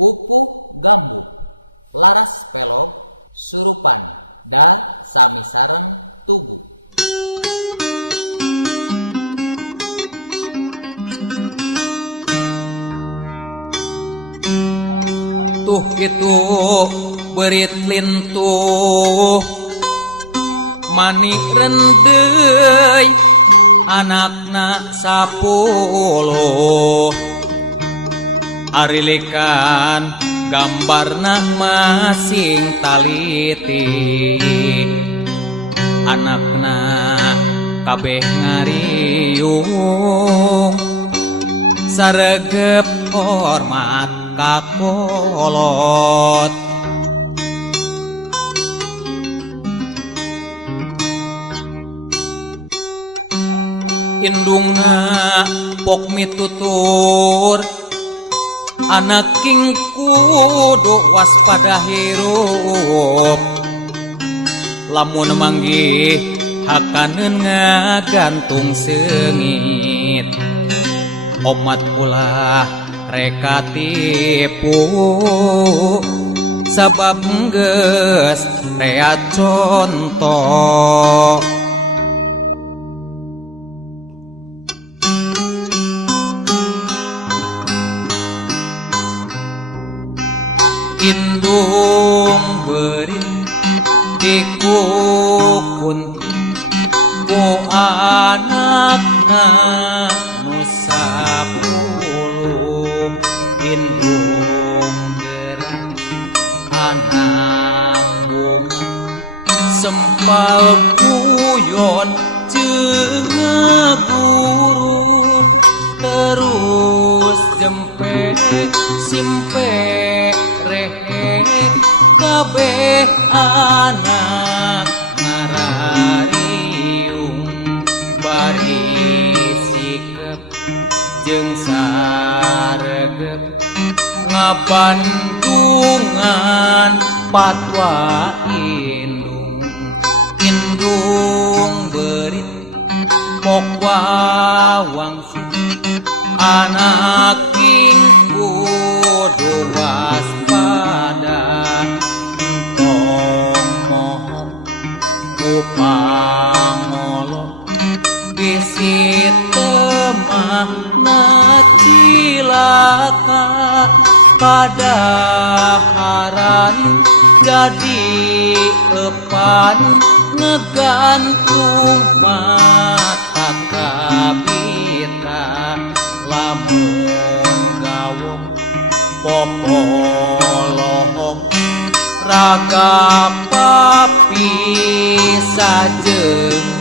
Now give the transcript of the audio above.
pupuk bambu, laras pilok, surupan, dan samisaran tubuh. Tuh itu berit lintuh mani rendei anakna 10 arilikan gambarna masing taliti anakna kabeh ngariung saregep hormat kakolot indungna pok mitutur anak king kudu waspada hirup lamun manggih hakaneun ngagantung seungit omat ulah reka tipu sabab geus rea contoh indung beri dikukun ku anakna nu 10 indung gerang anak bunga sempal puyon jeung guru terus jempe simpe rehe kabeh anak ngarariung bari sikep jeung saregep ngabandungan patwa indung berit pok wawangsi anak king kudu waspada entong moho ku pangolo bisi temah na cilaka kadaharan jadi epan ngegantung mata kabita lamun gawong popolohok raga papi sajeng